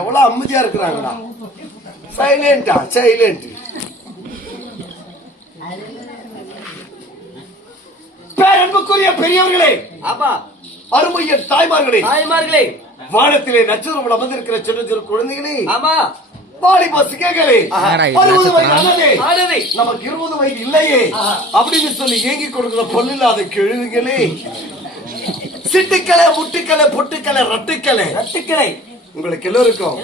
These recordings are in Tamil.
எவ்வளவு அமைதியா இருக்கிறாங்கடா. சைலண்டா சைலண்ட். பேரன்புக்குரிய பெரியவர்களே, ஆமா, அருமையின் தாய்மார்களே, தாய்மார்களே, வானத்திலே நட்சத்திரம் அமர்ந்திருக்கிற சின்ன சிறு குழந்தைகளே, ஆமா, வாலிப சிக்கைகளே, 60 வயது ஆனதே, நமக்கு 20 வயது இல்லையே அப்படின்னு சொல்லி ஏங்கி கொடுக்கிற பொல்லில்லாத கிழவிகளே, சிட்டுக்களை, முட்டுக்களை, பொட்டுக்களை, ரட்டுக்களை, உங்களுக்கு எல்லோருக்கும்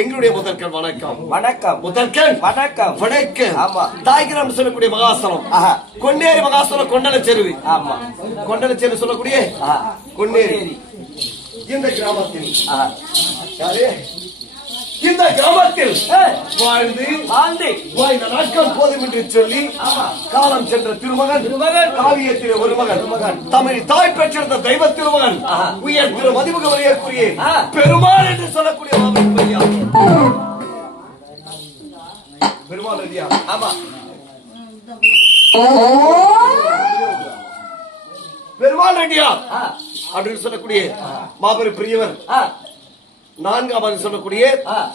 எங்களுடைய முதற்கண் வணக்கம். வணக்கம். முதற்கண் வணக்கம். வணக்கம். ஆமா, தாய்கிராம் சொல்லக்கூடிய மகாசனம், கொண்டேரி மகாசனம், கொண்டல செருவி. ஆமா, கொண்டல செருவி சொல்லக்கூடிய கொண்டேரி. இந்த கிராமத்தில் இந்த கிராமத்தில் வாழ்ந்து இந்த நாட்கள் போதும் என்று சொல்லி காலம் சென்ற திருமகன், காவியத்திலே ஒரு மகன், தமிழ் தாய் பெற்றிருந்த தெய்வ திருமகன், உயர் திரு மதிமுக வரையக்கூடிய பெருமாள் என்று சொல்லக்கூடிய பெருமாள் ரெடியா? ஆமா, பெருமாள் ரெடியா அப்படின்னு சொல்லக்கூடிய மாபெரும் பெரியவர். 4ஆம் சொல்லக்கூடிய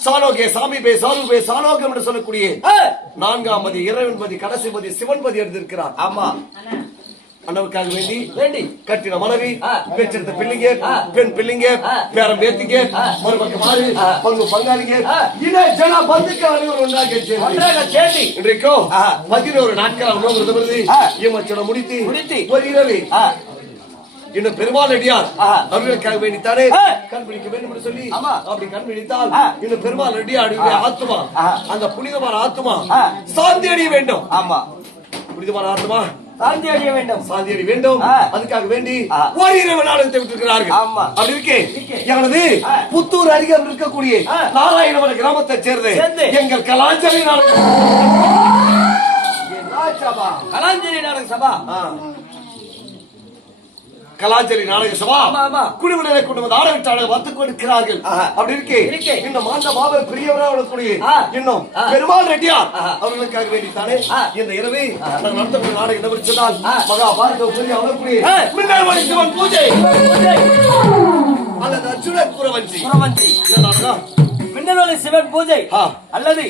சாலோகே சாமிபே சாலுபே சாலோகம் என்று சொல்லக்கூடிய 4ஆம் மதி, இறைவன்பதி, கடைசிபதி, சிவன்பதி எடுத்திருக்கிறார். ஆமா, அண்ணவுக்காக வேண்டி கட்டின மனைவி, பெற்றெடுத்த பிள்ளைங்க, பெண் பிள்ளைங்க, பேரம் பேத்திங்க, மறுபக்கம் மாறு, பங்கு பங்காளிங்க, இன ஜன பந்துக்கள் ஒன்றாக சேர்ந்து இன்றைக்கும் 11 நாட்கள் வருது. ஈமச்சனம் முடித்து ஒரு இரவு இன்னும் பெருமாள் ரெடியார் அவர்களுக்காக வேண்டித்தானே கண் பிடிக்க வேண்டும் என்று சொல்லி அப்படி கண் பிடித்தால் இன்னும் பெருமாள் ரெடியார் ஆத்மா, அந்த புனிதமான ஆத்மா சாந்தி அடைய வேண்டும். ஆமா, புனிதமான ஆத்மா சாந்தி அடைய வேண்டும். அதுக்காக வேண்டி ஒரு இரவு நாடகத்தை விட்டிருக்கிறார்கள். அப்படி இருக்கே எனது புத்தூர் அருகே இருக்கக்கூடிய நாராயணவன கிராமத்தை சேர்ந்து எங்கள் கலாஞ்சலி நாடக சபா கலாச்சாரி நாடக சபா குழுவினரை கொண்டு வந்து ஆடவிட்டாக வந்து கொண்டிருக்கிறார்கள். அப்படி இருக்கே இந்த மாந்த மாபெரும் பெரியவராக இன்னும் பெருமாள் ரெட்டியார் அவர்களுக்காக வேண்டித்தானே இந்த இரவு நடத்தக்கூடிய நாடகம் இடம்பெற்றால் மகாபாரத புரிய அவர்களுடைய சிவன் பூஜை அல்லது அர்ஜுனன் குறவஞ்சி மின்னலொளி சிவன் பூஜை அல்லது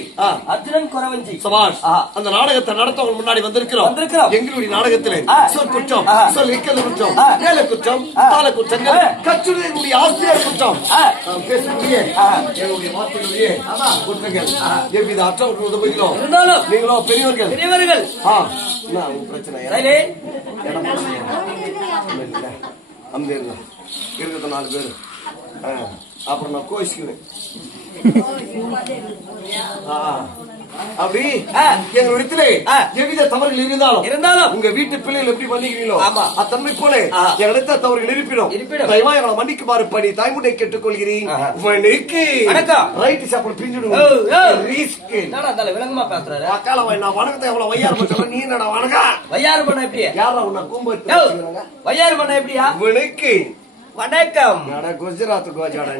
அர்ஜுனன் குறவஞ்சி சபாஷ். அந்த நாடகத்தை நடத்தவங்க முன்னாடி வந்திருக்கிறோம். எங்களுடைய நாடகத்திலே சொல் குற்றம், சொல் இக்கல் குற்றம், ஏல குற்றம், தாள குற்றங்கள், கச்சுடைய ஆசிரியர் குற்றம், பேசக்கூடிய எங்களுடைய வார்த்தைகளுடைய குற்றங்கள் எவ்வித அற்றவர்கள் உதவுகிறோம். நீங்களோ பெரியவர்கள் பிரச்சனை இருக்கிற 4 பேர். அப்புறம் நான் கோயிச்சுக்குவேன். அப்படி எங்களிடத்திலே எவ்வித தவறுகள் இருந்தாலும் உங்க வீட்டு பிள்ளைகள் எப்படி மன்னிக்கிறீங்களோ அத்தன்மை போல எங்களிடத்த தவறுகள் இருப்பிடும் தயவா எங்களை மன்னிக்குமாறு படி தாய்முட்டை கேட்டுக்கொள்கிறேன். ரைட் சாப்பிட பிரிஞ்சிடும் விளங்கமா பேசுறாரு. அக்கால நான் வணக்கத்தை எவ்வளவு வையாறு பண்ண நீ என்னடா வணக்கம் வையாறு பண்ண எப்படியா யாரா உன்ன கூம்பு வையாறு பண்ண எப்படியா உனக்கு வணக்கம் குஜராத் கோஜாடா.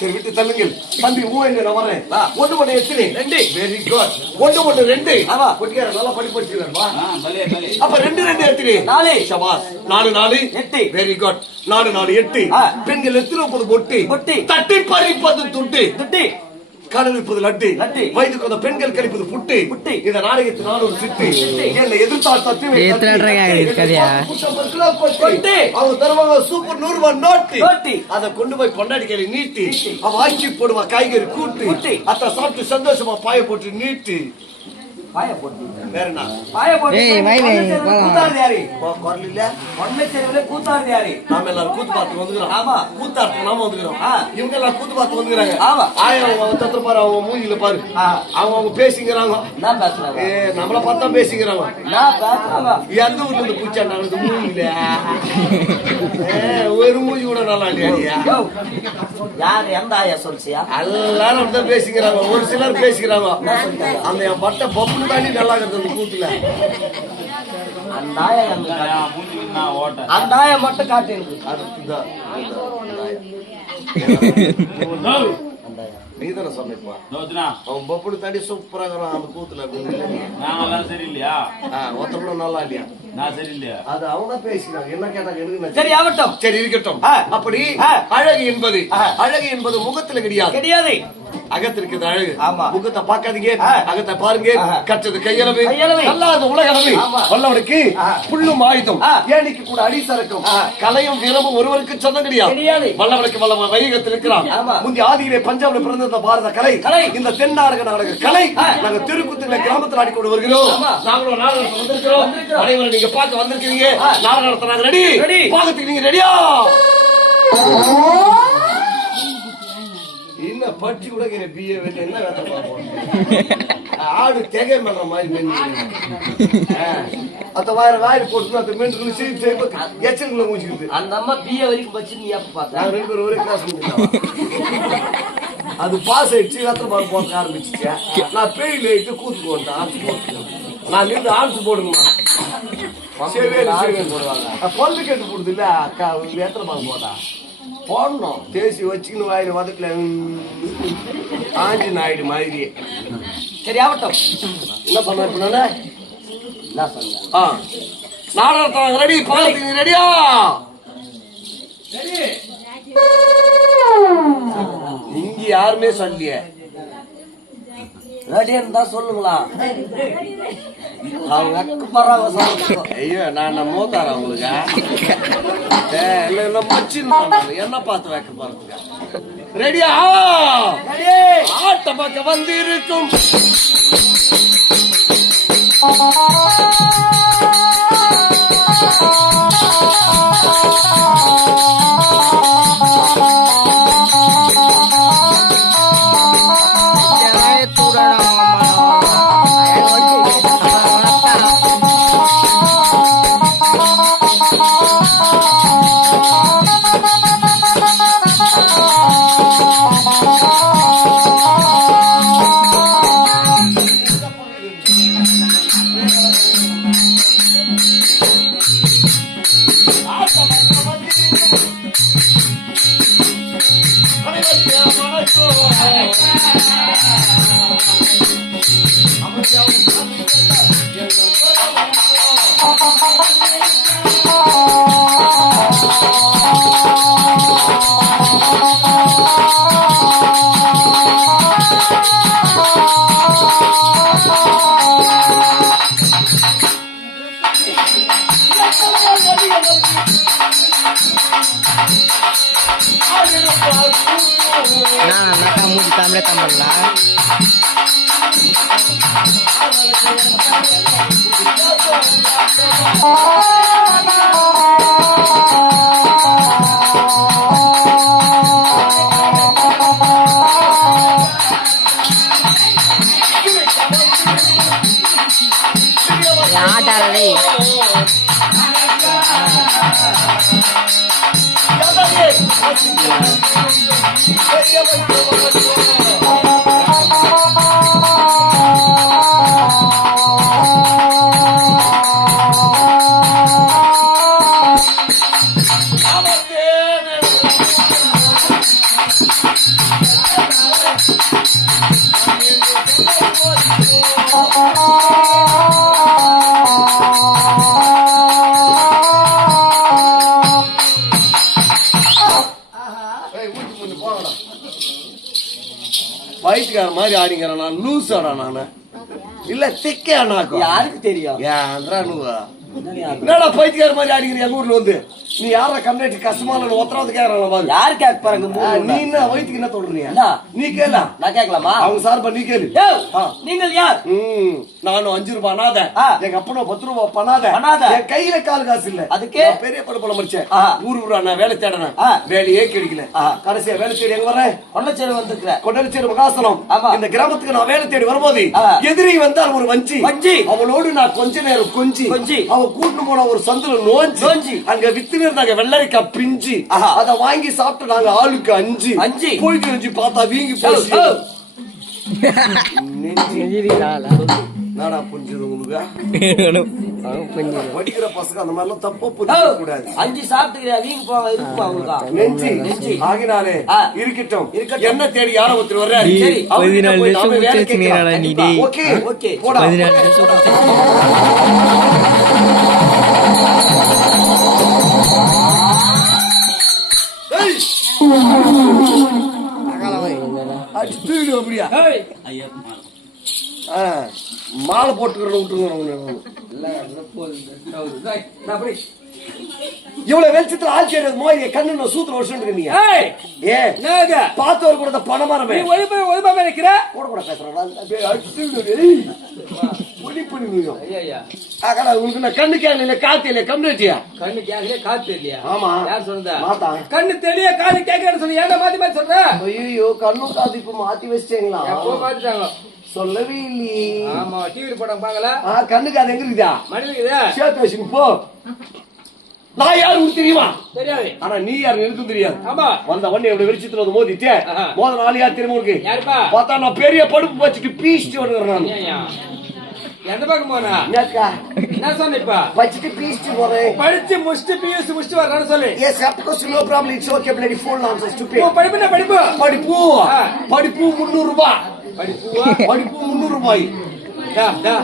சரி விட்டு தள்ளுங்கள் தம்பி. நான் வரேன். 1 மணி எத்தனை 2 வெரி குட். 1 மணி 2 கொட்டியார நல்லா படிப்படிச்சுக்கிறா. அப்ப 2 எத்தனை 4 ஷபாஸ். 4 8 very good. 4 8 பெண்கள் எத்தனை பொட்டு தட்டி பறிப்பது துட்டு கடலிப்பது லட்டு வயதுக்கு வந்த பெண்கள் கழிப்பது புட்டு. இந்த நாடகத்தில் நான் ஒரு சிட்டு என்னை எதிர்த்தால் அவங்க தருவாங்க சூப்பர் 100 ரூபாய் நோட்டு. அதை கொண்டு போய் பொண்டாடி கையில நீட்டி அவன் ஆக்கி போடுவா காய்கறி கூட்டு. அத்த சாப்பிட்டு சந்தோஷமா பாய போட்டு நீட்டு பாய போட்டு வேற என்ன பாய போட்டு கூத்தாடுது யாரு குரல் இல்ல ஒன்மை தெருவுல கூத்தாடுது யாரு? நாம எல்லாரும் கூத்து பார்த்து வந்துக்கிறோம். ஆமா, கூத்தாடுத்து நாம வந்துக்கிறோம். இவங்க எல்லாம் கூத்து பார்த்து வந்துக்கிறாங்க. ஆமா, ஆயிரம் பாரு அவங்க மூஞ்சில பாரு அவங்க பேசிக்கிறாங்க. நான் பேசுறாங்க நம்மள பார்த்தா பேசிக்கிறாங்க. நான் பேசுறாங்க எந்த ஊர்ல இருந்து பூச்சாண்டாங்க மூஞ்சில ஒரு மூஞ்சி கூட நல்லா இல்லையா? யாரு எந்த ஆயா சொல்லியா? எல்லாரும் அப்படிதான் பேசிக்கிறாங்க. ஒரு சிலர் பேசிக்கிறாங்க அந்த என் பட்டை பப்பு தாண்டி நல்லா இருக்கிறது கூத்துல. அந்த ஆயா மட்டும் காட்டு நீதான சொன்னப்பா அவன் பப்புடு தாண்டி சூப்பராக அந்த கூத்துல சரியில்லையா? ஒருத்தர் நல்லா இல்லையா? நான் சரியில்லையா? அது அவங்க பேசிக்கிறாங்க. என்ன கேட்டாங்க எனக்கு சரி ஆகட்டும். சரி இருக்கட்டும். அப்படி அழகு என்பது முகத்துல கிடையாது. அகத்திருக்கிறது அழகு. ஆமா. முகத்தை பார்க்காதீங்க, அகத்தை பாருங்க. கற்றது கையளவு, கையளவு. கல்லாத உலகளவு. ஆமா. வல்லவனுக்கு புல்லும் ஆயுதம், ஏணிக்கு கூட அடி சறுக்கும். கலையும் வீரமும் ஒருவருக்கு சொந்தம் கிடையாது. வல்லவனுக்கு வல்லவன் வையகத்தில் இருக்கிறான். முந்தைய ஆதியிலே பஞ்சாபில் பிறந்த பாரத கலை, இந்த தென்னாடக நாடக கலை நாங்க திருக்குத்துகளை கிராமத்தில் ஆடிக்கொண்டு வருகிறோம். நாங்களும் நாடகத்தில் வந்திருக்கிறோம். அனைவரும் நீங்க பார்க்க வந்திருக்கீங்க. நாடகத்தை நாங்க ரெடி, பார்க்கறதுக்கு நீங்க ரெடியா? என்ன பட்டி கூட பிஏ என்ன வேலை பார்ப்போம்? ஆடு தெகை மேல மாதிரி அத்த வாயில போட்டு அந்த மென்று எச்சரிக்கை முடிச்சுக்கிது. அந்த அம்மா பிஏ வரைக்கும் வச்சு நீ எப்ப பார்த்தா? ரெண்டு பேரும் ஒரே கிளாஸ் அது பாஸ் ஆயிடுச்சு. ரத்தன போட ஆரம்பிச்சுச்சு. நான் பெயில் ஆயிட்டு கூத்துக்கு வந்தேன். நான் நின்று ஆன்சு போடுங்கம்மா. பொண்ணு கேட்டு போடுது இல்ல அக்கா எத்தனை பால் போட்டா போடணும். தேசி வச்சுக்கணும் வாயில வதக்கல ஆஞ்சு நாயுடு மாதிரி. சரி ஆகட்டும். என்ன சொன்ன? என்ன சொன்ன? நாடகத்தை ரெடி, பாலத்துக்கு ரெடியா? இங்க யாருமே சொல்லிய ரெடின்னு தான் சொல்லுங்களா? ஐயோ நான் மூத்தாரா உங்களுக்கு என்ன பார்த்து வைக்க பாருங்க. ரெடியா? ஆட்ட பக்கம் வந்து இருக்கும். kamu di kamera tambelan. Ya ada nih. வயிற்றுக்கார மாதிரி ஆடிங்கிறேன் நான். லூஸ் ஆடா நானு இல்ல திக்கே அண்ணாக்கும் யாருக்கு தெரியும்? என்னடா பைத்தியக்கார மாதிரி ஆடிங்கிற எங்க ஊர்ல வந்து நீ யார கம்ப்ளைண்ட் கஷ்டமான ஒத்தராவது கேக்குறாங்க. யாரு கேட்க பாருங்க. நீ என்ன வயிற்றுக்கு என்ன சொல்றீங்க? நீ கேள. நான் கேட்கலாமா? அவங்க சார்பா நீ கேளு. நீங்கள் யார்? நானும் 5 ரூபாய் அனாத, எங்க அப்பனும் 10 ரூபாய் பணாத, என் கையில கால் காசு இல்ல. அதுக்கு பெரிய படம் முடிச்சேன். ஊரு நான் வேலை தேடினேன், வேலையே கிடைக்கல. கடைசியா வேலை தேடி எங்க வரேன்? கொண்டச்சேரி வந்திருக்கிறேன். கொண்டச்சேரி மகாசனம். இந்த கிராமத்துக்கு நான் வேலை தேடி வரும்போது எதிரி வந்தால் ஒரு வஞ்சி, அவளோடு நான் கொஞ்ச நேரம் கொஞ்சி அவ கூட்டு போன ஒரு சந்தில நோஞ்சி அங்க வித்து இருந்தாங்க வெள்ளரிக்கா பிஞ்சு. அத வாங்கி சாப்பிட்டு நாங்க ஆளுக்கு 5 போயிட்டு வச்சு பார்த்தா வீங்கி போச்சு. நாடா புரிஞ்சது உங்களுக்கு? படிக்கிற பசங்க அந்த மாதிரி தப்பா புரிஞ்சுக்க கூடாது. 5 சாப்பிட்டு வீங்கி போவாங்க இருக்குமா உங்களுக்கு? நெஞ்சி ஆகினாலே இருக்கட்டும். என்ன தேடி யாரோ ஒருத்தர் வர்றாரு. ஓகே போடா. அடிச்சு தூக்கிடு அப்படியா ஏய், மாலை போட்டுக்கிற விட்டுருங்க நான் அப்படி. இவ்வளவு வெளிச்சத்துல ஆட்சி மோய் கண்ணு சூத்திர வருஷம் நீங்க ஏய், ஏ என்னது? பார்த்தவர் கூட பணமாரமே நீ ஒளிபாம நிக்கிற? கூட கூட பேசுறா ஐயா, உனக்கு நான் கண்ணு கேட்கல காத்து இல்ல கம்யூனிட்டியா கண்ணு கேக்கல, காத்து இல்லையா? ஆமா. யார் சொன்னதா? மாத்தா கண்ணு தெளிய, காது கேட்கறன்னு சொல்லி ஏன்டா மாத்தி மாத்தி சொல்ற? ஐயோ கண்ணும் காது இப்ப மாத்தி வச்சிட்டீங்களா எப்போ மாத்திட்டாங்க? சொல்லவே இல்லையே ஆமா, டிவில போட்டாங்க பாக்கல? கண்ணு காது எங்க இருக்குதா மனிதனுக்குதா? சேர்த்து வச்சுங்க போ நான் யாரு உனக்கு தெரியுமா தெரியாது. ஆனா நீ யாரு எனக்கும் தெரியாது ஆமா. வந்த வண்டி எப்படி வெளிச்சத்துல வந்து மோதிட்டே ஆஹா. மோத நாலு யார் தெரியுமா உனக்கு யாருப்பா? பார்த்தா நான் பெரிய படுப்பு வச்சுட்டு பீச்சிட்டு வருகிறேன் நான் ஏய்யா, எந்த பக்கம் போனா? என்னக்கா என்ன சொன்ன இப்ப? வச்சுட்டு பீச்சிட்டு போறேன் படிச்சு முடிச்சுட்டு பிஎஸ்சி முடிச்சுட்டு வர்றான்னு சொல்லு. Yes, of course, no problem. It's okay, bloody fool nonsense, stupid. உன் படிப்பு என்ன படிப்பு? படிப்பு ஆ. படிப்பு 300 ரூபாய் படிப்புவா? படிப்பு 300 ரூபாய் டா, டா.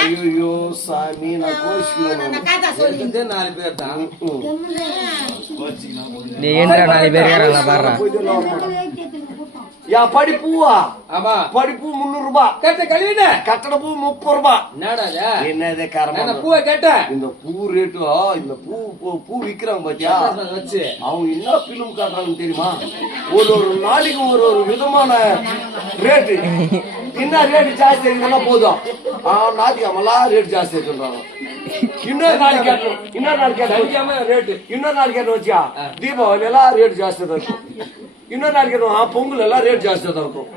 ஐயோ சாமி நான் கோஷ்கிறேன் இருக்கிறதே 4 பேர் தான். ఏంట్రా 4 பேர் இருக்காங்களா பாருடா. யா படிப்புவா ஆமா. படிப்பு 300 ரூபாய் கேட்ட கழுவின? கட்டணப்பு 30 ரூபாய் என்னடா இது? என்னதே காரணம் நான் பூவை கேட்டேன். இந்த பூ ரேட்டு இந்த பூ விக்கிறாங்க பாத்தியா வச்சு அவங்க என்ன பிலிம் காட்டுறாங்கன்னு தெரியுமா ஒரு நாளைக்கு ஒரு விதமான ரேட்டு என்ன ரேட்டு ஜாஸ்தி இருக்குன்னா போதும் ஞாயிற்றுக்கிழமெல்லாம் ரேட் ஜாஸ்தி இருக்குன்றாங்க இன்னொரு நாள் கேட்டோம் சரியாம ரேட்டு. இன்னொரு நாள் கேட்டோம் வச்சியா தீபாவளி எல்லாம் ரேட் ஜாஸ்தியா தான் இருக்கும் இன்னொரு நாள் கேட்டோம் பொங்கல் எல்லாம் ரேட் ஜாஸ்தியா தான் இருக்கும்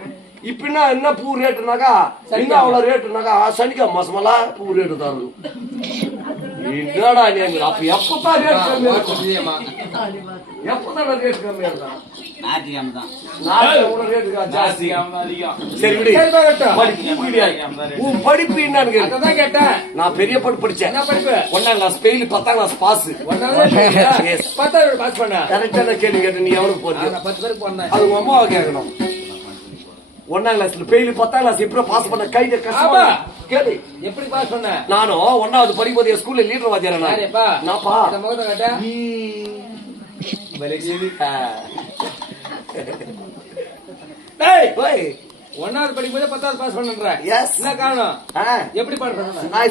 இப்ப என்ன பூ ரேட்டுனாக்கா இன்னும் அவ்வளவு ரேட்டுனாக்கா சனிக்கிழமை மாசமெல்லாம் பூ ரேட்டு தான் இருக்கும் என்னடா நீங்க அப்ப எப்பதான் ரேட் கம்மியா இருக்கும் எப்பதான் ரேட் கம்மியா இருக்கும் ஜாஸ்தி சரி விடு உன் படிப்பு என்னன்னு அதான் கேட்டேன். நான் பெரிய படிப்பு படிச்சேன் என்ன படிப்பு? 1ஆம் கிளாஸ் ஃபெயில் 10ஆம் கிளாஸ் பாஸ் Yes. 10வது பாஸ் பண்ண. கரெக்டான கேள்வி கேட்டு நீ எவனுக்கு போறது நான் 10 பேருக்கு போனேன். அது உங்க அம்மாவை கேட்கணும் 1ஆம் கிளாஸ்ல ஃபெயில் 10ஆம் கிளாஸ் எப்படி பாஸ் பண்ண கையில கஷ்டமா ஆமா. கேளு எப்படி பாஸ் பண்ண? நானும் 1வது படிக்கும்போது என் ஸ்கூல்ல லீடர் வாத்தியாரா யாரேப்பா? நான்ப்பா இந்த முகத்தை காட்ட. டேய், ஓய் 1வது படிக்கும்போது 10வது பாஸ் பண்ணன்ற. Yes. என்ன காரணம்? ஆ. எப்படி பாஸ் பண்ண? நான்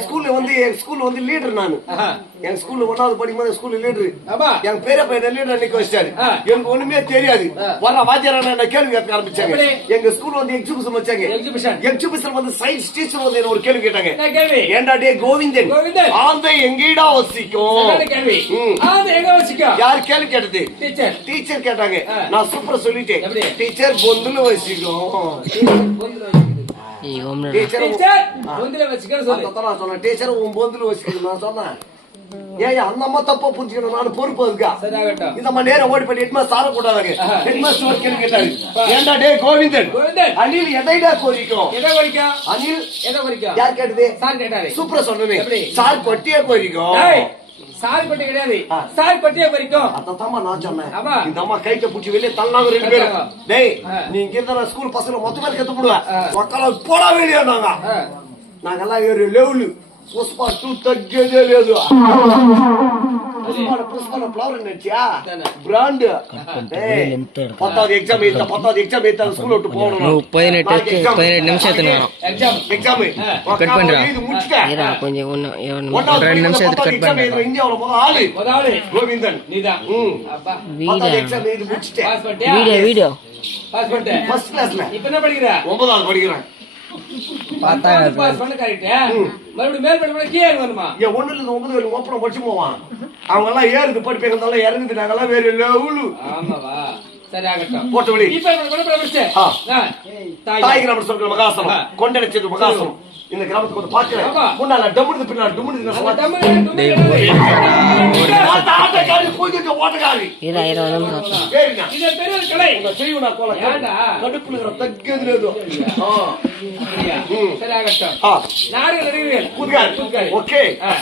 என் ஸ்கூல்ல வந்து லீடர் நானு ஆஹா. என் ஸ்கூல்ல 1வது படிக்கும்போது ஸ்கூல்ல லீடர் ஆமா. என் பேரை பையன் லீடர் அன்னைக்கு வச்சாரு ஆ. எனக்கு ஒண்ணுமே தெரியாது வர வாத்தியாரா என்ன கேள்வி கேட்க ஆரம்பிச்சாங்க எப்படி? எங்க ஸ்கூல்ல வந்து எக்ஸிபிஷன் வச்சாங்க எக்ஸிபிஷன். எக்ஸிபிஷன் வந்து சயின்ஸ் டீச்சர் வந்து என்ன ஒரு கேள்வி கேட்டாங்க என்ன கேள்வி? ஏண்டா டே கோவிந்தன் கோவிந்தன். ஆந்தை எங்கேடா வசிக்கும் சரியான கேள்வி. ம். அது எங்க வச்சுக்கோ? யார் கேள்வி கேட்டது டீச்சர். டீச்சர் கேட்டாங்க ஆ. நான் சூப்பரா சொல்லிட்டேன் எப்படி? டீச்சர் பொந்துல வசிக்கும் ఈ ఓమ్రా டீச்சர் டீச்சர் பொந்துல வச்சுக்கன்னு சொல்லு. அதான் நான் சொன்னேன் டீச்சர் உன் பொந்துல வசிக்கணும் நான் சொன்னேன் ஏன் அந்த அம்மா தப்பா புரிஞ்சுக்கணும் நான் பொறுப்பு இருக்கா சரியாகட்டும். இந்த மாதிரி நேரம் ஓடி போய் ஹெட்மாஸ்டர் சார கூட்டாங்க ஆஹா. ஹெட்மாஸ்டர் ஒரு கேள்வி கேட்டாரு ஏண்டா டே கோவிந்தன் கோவிந்தன். அனில் எதைடா கோரிக்கும் எதை வரைக்கும்? அனில் எதை வரைக்கும்? யார் கேட்டது சார் கேட்டாரு. சூப்பரா சொன்னேன் எப்படி? சார் கொட்டியே கோரிக்கும் டேய், சார் பட்டி கிடையாது. ஆ. சார் பட்டியே வரைக்கும். அதான் நான் சொன்னேன் ஆமா. இந்த அம்மா கைட்ட புடிச்சு வெளியே தள்ளாங்க 2 பேரும் தள்ளாங்க. டேய் ஆ. நீ இங்க இருந்தா ஸ்கூல் பசங்க மொத்த பேர் கத்து போடுவேன் ஆ. மக்கள போடா வெளியே நாங்க ஆ. நாங்கெல்லாம் ஏறு லெவலு పుష్ప 2 తగ్గేదే లేదు పుష్ప ఫ్లవర్ నచ్చియా బ్రాండ్ 10வது எக்ஸாம் எழுத 10வது எக்ஸாம் எழுத ஸ்கூல் விட்டு போறோம் నువ్వు 18 నిమిషం ఎత్తున్నాను எக்ஸாம் కట్ పండిరా இது முடிச்சிட்டேன் ఏరా కొంచెం ఉన్న 2 நிமிஷம் కట్ పండిరా இந்தியாவுல முதல் ஆளு முதலாளி கோவிந்தன் நீதான். ம் அப்பா 10வது எக்ஸாம் எழுதி முடிச்சிட்டேன் பாஸ் பண்ணிட்டியா? వీడియో பாஸ் பண்ணிட்டேன். ஃபர்ஸ்ட் கிளாஸ்ல இப்ப என்ன படிக்கிற? 9வது படிக்கிறேன் பாஸ் பண்ண கரெக்ட். மறுபடியும் மேல் படிப்பு கீழே வரணுமா? ஏன் 1ல இருந்து 9 வரைக்கும் ஓப்பன் படிச்சு போவான் அவங்க எல்லாம் ஏறுது படிப்பேங்கறதால இறங்குது நாங்கெல்லாம் வேற லெவலு ஆமாவா? சரி ஆகட்டும். போட்டு விடு இப்ப என்ன கூட படிச்சே? ஆ. தாய் தாய் கிராமம் சொல்ற மகாசனம் கொண்டடிச்சது மகாசனம் இந்த கிராமத்துக்கு வந்து பாக்குறேன் ஆமா. முன்னால டம்முது பின்னால டும்முது அந்த டம்மு ஆட்டக்காரி போயிட்டு ஓட்டக்காரி ఇరా 20 నిమిషం ஏறினா இது பெரிய கலை. உங்க செய்வனா கோல ஏண்டா? கடுப்புல தగ్గது లేదు சரியா? சரி ஆகட்டும். ஆ நாடு நடிகர்கள் கூதுகாரி ஓகே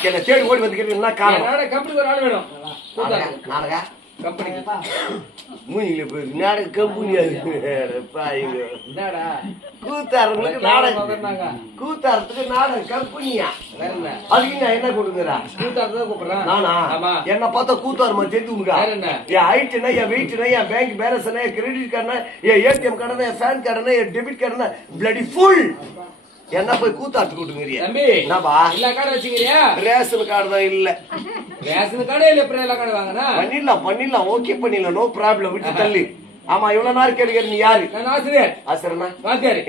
என்ன தேடி ஓடி வந்து என்ன காரணம் நாட கம்பெனி ஒரு ஆள் வேணும். நாடகா கம்பெனிக்கு மூஞ்சில போய் நாடக கம்பெனியா என்னடா கூத்தாரங்களுக்கு நாடகம் நாங்க கூத்தாரத்துக்கு நாடகம் கம்பெனியா வேற என்ன அதுக்கு நான் என்ன கொடுக்குறா கூத்தாரதான் கூப்பிடுறேன் நானா ஆமா என்ன பார்த்தா கூத்தாரு மாதிரி தெரிஞ்சு உனக்கா வேற என்ன என் ஹைட்னா என் வெயிட்னா என் பேங்க் பேலன்ஸ்னா என் கிரெடிட் கார்டுனா என் ஏடிஎம் கார்டுனா என் பேன் கார்டுனா என் டெபிட் கார்டுனா பிளடி ஃபுல் என்ன போய் கூத்தாட்டு கூட்டுங்கிறியா தம்பி என்னப்பா எல்லா கார்டு வச்சுக்கிறியா ரேஷன் கார்டு தான் இல்ல ரேஷன் கார்டே இல்ல அப்புறம் எல்லா கார்டு வாங்கினா பண்ணிடலாம் ஓகே பண்ணிடலாம் நோ ப்ராப்ளம் விட்டு தள்ளி ஆமா இவ்வளவு நேரம் கேட்கிற நீ யாரு நான் ஆசிரியர் ஆசிரியனா வாத்தியாரு